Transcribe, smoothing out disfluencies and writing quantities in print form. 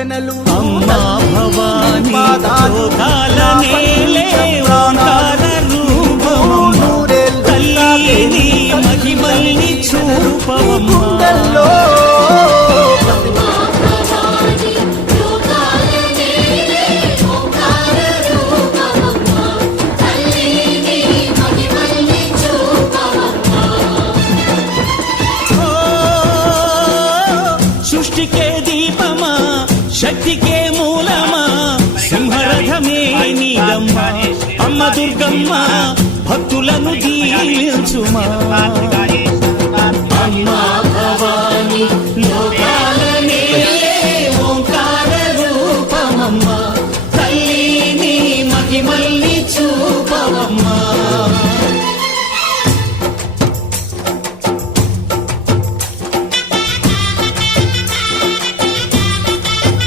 అమ్మా భవాని లోకాల నేలే ఓంకార రూపమమ్మా తల్లి నీ మహిమల్ని చూపవమ్మా సృష్టికే దీపమా శక్తికే మూలమా సింహరథమే నీలమ్మ అమ్మ దుర్గమ్మ భక్తులను దీవించుమా అమ్మా భవాని